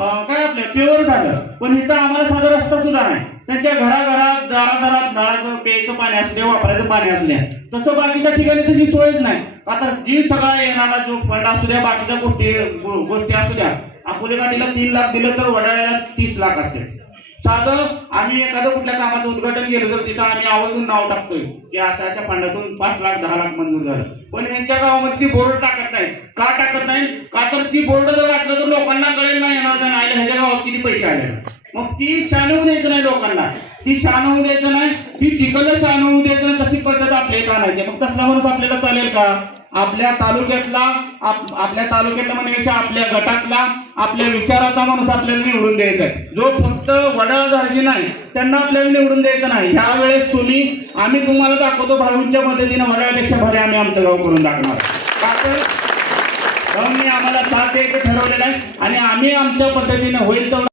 काय आपलं प्युअर झालं. पण इथं आम्हाला साधा रस्ता सुद्धा नाही. त्यांच्या घराघरात दारादारात नळाचं प्यायचं पाणी असू द्या वापरायचं पाणी असू द्या तसं बाकीच्या ठिकाणी तशी सोयच नाही. आता जी सगळा येणारा जो फंड असू द्या बाकीच्या गोष्टी गोष्टी असू द्या अकोलेकाठीला तीन लाख दिलं तर वडाळ्याला तीस लाख असते साधं आम्ही एखादं कुठल्या कामाचं उद्घाटन केलं तर तिथं आम्ही आवर्जून नाव टाकतोय. की अशा अशा फंडातून पाच लाख दहा लाख मंजूर झालं. पण यांच्या गावामध्ये ती बोर्ड टाकत नाही का टाकत नाही का तर ती बोर्ड जर टाकलं तर लोकांना कळेल नाही येणार नाही आयला ह्याच्या गावात किती पैसे आले? मग ती शाणवू द्यायचं नाही लोकांना. ती शाणवू द्यायचं नाही ती तिकडलं शाणवू द्यायचं नाही तशी पद्धत आपल्या इथं आणायची. मग तसला माणूस आपल्याला चालेल का? आपल्या तालुक्यातला आप- आपल्या तालुक्यातला म्हणण्यापेक्षा आपल्या गटातला आपल्या विचाराचा माणूस आपल्याला निवडून द्यायचा आहे. जो फक्त वडाळधारजी नाही त्यांना आपल्याला निवडून द्यायचं नाही. ह्या वेळेस तुम्ही आम्ही तुम्हाला दाखवतो भाऊंच्या मदतीनं वडाळ्यापेक्षा भारी आम्ही आमचं गाव करून दाखवणार. का तर मी आम्हाला साथ द्यायचं ठरवलेलं आहे. आणि आम्ही आमच्या पद्धतीनं होईल तेवढं